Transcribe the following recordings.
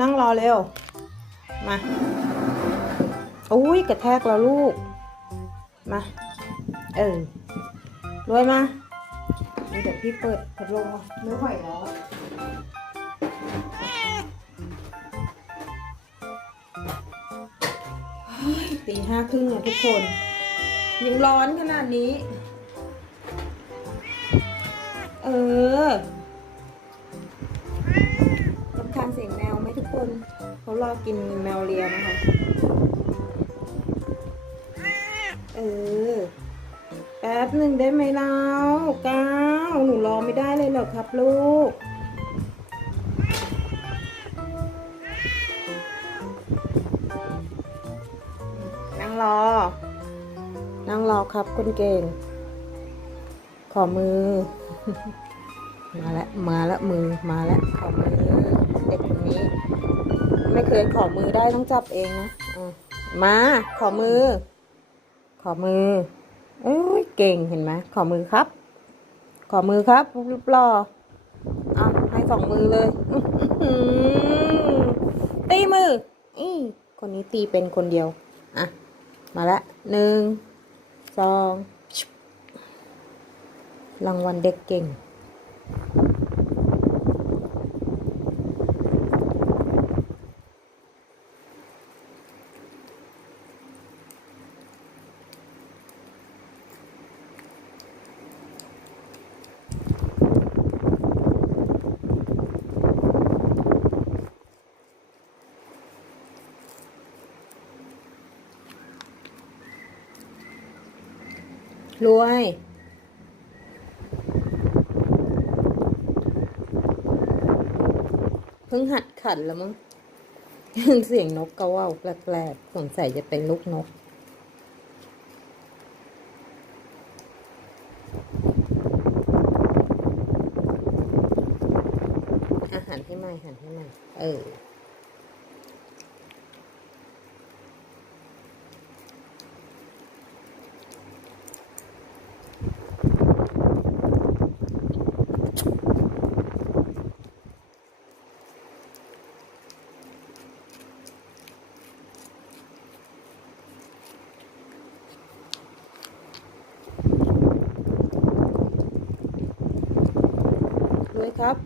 นั่งรอเร็ว มาอุ้ยกระแทกแล้วลูก มา เออรวยมา เดี๋ยวพี่เปิดพัดลมอะไม่ไหวแล้วตีห้าครึ่งอะทุกคน ยังร้อนขนาดนี้ เออ คนเขารอกินแมวเลียนะคะ เออ แป๊บหนึ่งได้ไหมเราก้าวหนูรอไม่ได้เลยเหรอครับลูก นั่งรอ นั่งรอครับคนเก่ง ขอมือ มาแล้ว มาแล้วมือ มาแล้วขอมือ ไม่เคยขอมือได้ต้องจับเองนะมา ขอมือ ขอมือเอ้ยเก่งเห็นไหมขอมือครับ ขอมือครับรูปหล่ออะให้สองมือเลยตีมืออีคนนี้ตีเป็นคนเดียว อะ มาละหนึ่งสองรางวัลเด็กเก่ง รวย เพิ่งหัดขันแล้วมั้งเสียงนกกระว่าแปลกๆสงสัยจะเป็นลูกนกอาหารให้ใหม่หันให้ใหม่เออ ด้วยครับ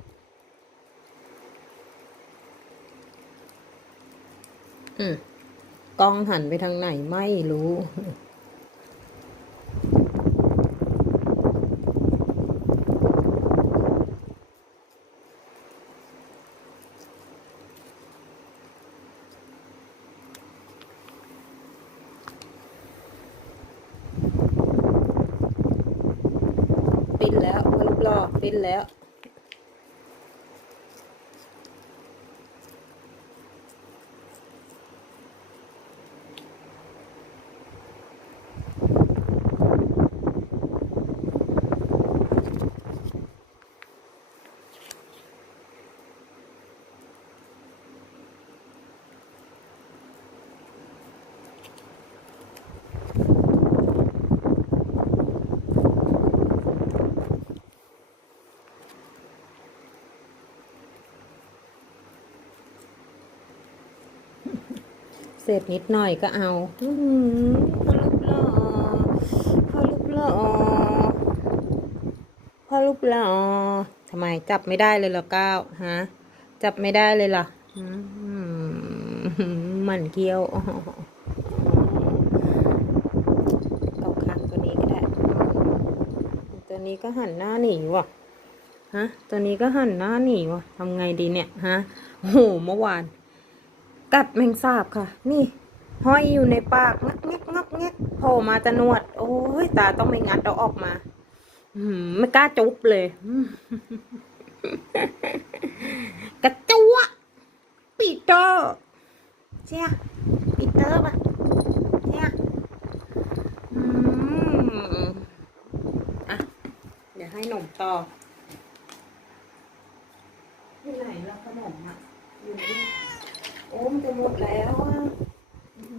อืมกล้องหันไปทางไหนไม่รู้ปิ้นแล้วพอลูกรอปิ้นแล้ว เสร็จนิดหน่อยก็เอาอื้อหือพ่อรูปหล่อพ่อรูปหล่อพ่อรูปหล่อทำไมจับไม่ได้เลยเหรอก้าวฮะ จับไม่ได้เลยเหรอมันเกี้ยวเอาคางตัวนี้ก็ได้ ตัวนี้ก็หันหน้าหนีว่ะฮะ ตัวนี้ก็หันหน้าหนีว่ะทำไงดีเนี่ยฮะโอ้โหเมื่อวาน กัดแมงสาบค่ะ นี่ ห้อยอยู่ในปากงักแงกงักแงกโผล่มาจะนวด โอ้ยตาต้องไม่งัดเอาออกมาอืไม่กล้าจุบเลยกระจัวปีเตอร์เชียปีเตอร์ปะเชียอืมอะ เดี๋ยวให้หนมต่อที่ไหนแล้วขนมอะอยู่นี่ โอ้มันจะ หมดแล้วอะอื้อหื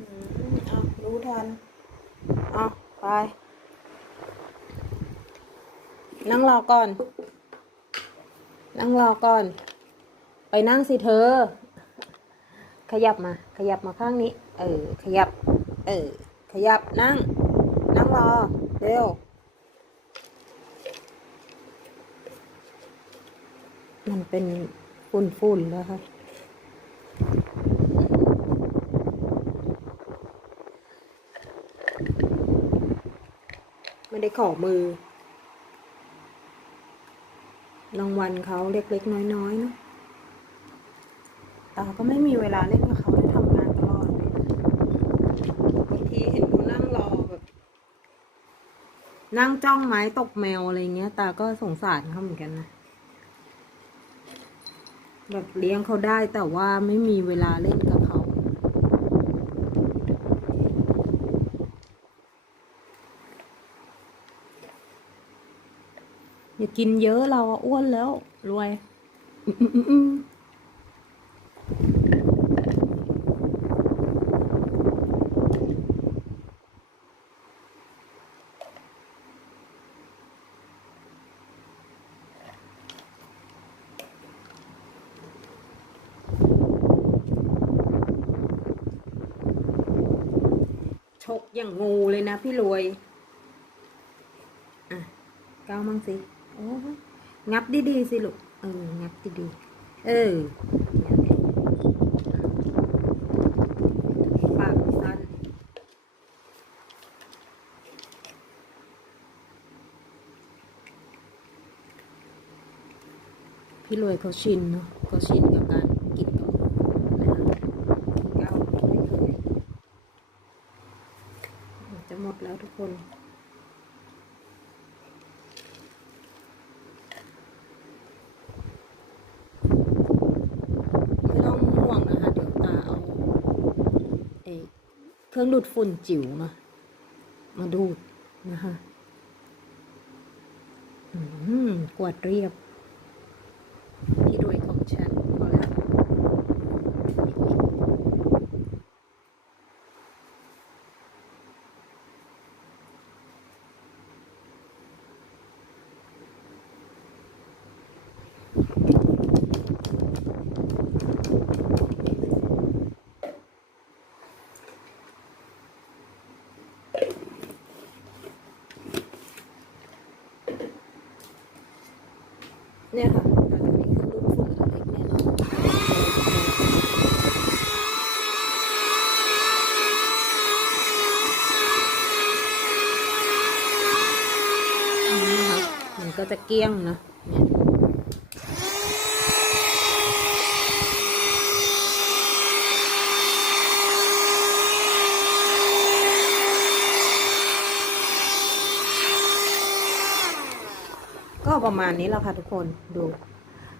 อเอารู้ทันเอาไป นั่งรอก่อน นั่งรอก่อน ไปนั่งสิเธอ ขยับมา ขยับมาข้างนี้ เออ ขยับ เออ ขยับนั่ง นั่งรอ เร็ว มันเป็นฝุ่นๆแล้วค่ะ ไม่ได้ขอมือ รางวัลเขาเล็กๆ น้อยๆเนาะตาก็ไม่มีเวลาเล่นกับเขาได้ทำงานตลอดบางทีเห็นเขานั่งรอแบบ นั่งจ้องไม้ตกแมวอะไรเงี้ย ตาก็สงสารเขาเหมือนกันนะแบบเลี้ยงเขาได้แต่ว่าไม่มีเวลาเล่นกับเขา อย่ากินเยอะเราอ้วนแล้ว รวยชกอย่างงูเลยนะพี่รวย อะก้าวมั่งสิ งับดีๆสิลูก เออ งับดีๆ เออปากสั้นพี่รวยเขาชินเนาะเขาชินกับการกินกับมือนะคะก้าวไม่เคยจะหมดแล้วทุกคน ไม่ต้องห่วงนะคะ เดี๋ยวตาเอาเอเค รื่องดูดฝุ่นจิ๋วมามาดูดนะคะอืมกวาดเรียบ พี่รวยของฉันพอแล้ว เนี่ยค่ะตอนนี้คือรุ่นฝุ่นเล็กๆแน่นอนอันนี้นะคะ จะเกี้ยงนะเนี่ยก็ประมาณนี้แหละค่ะทุกคนดู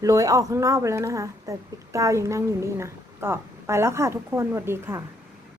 โรยออกข้างนอกไปแล้วนะคะ แต่ก้าวยังนั่งอยู่นี่นะ ก็ไปแล้วค่ะทุกคนสวัสดีค่ะ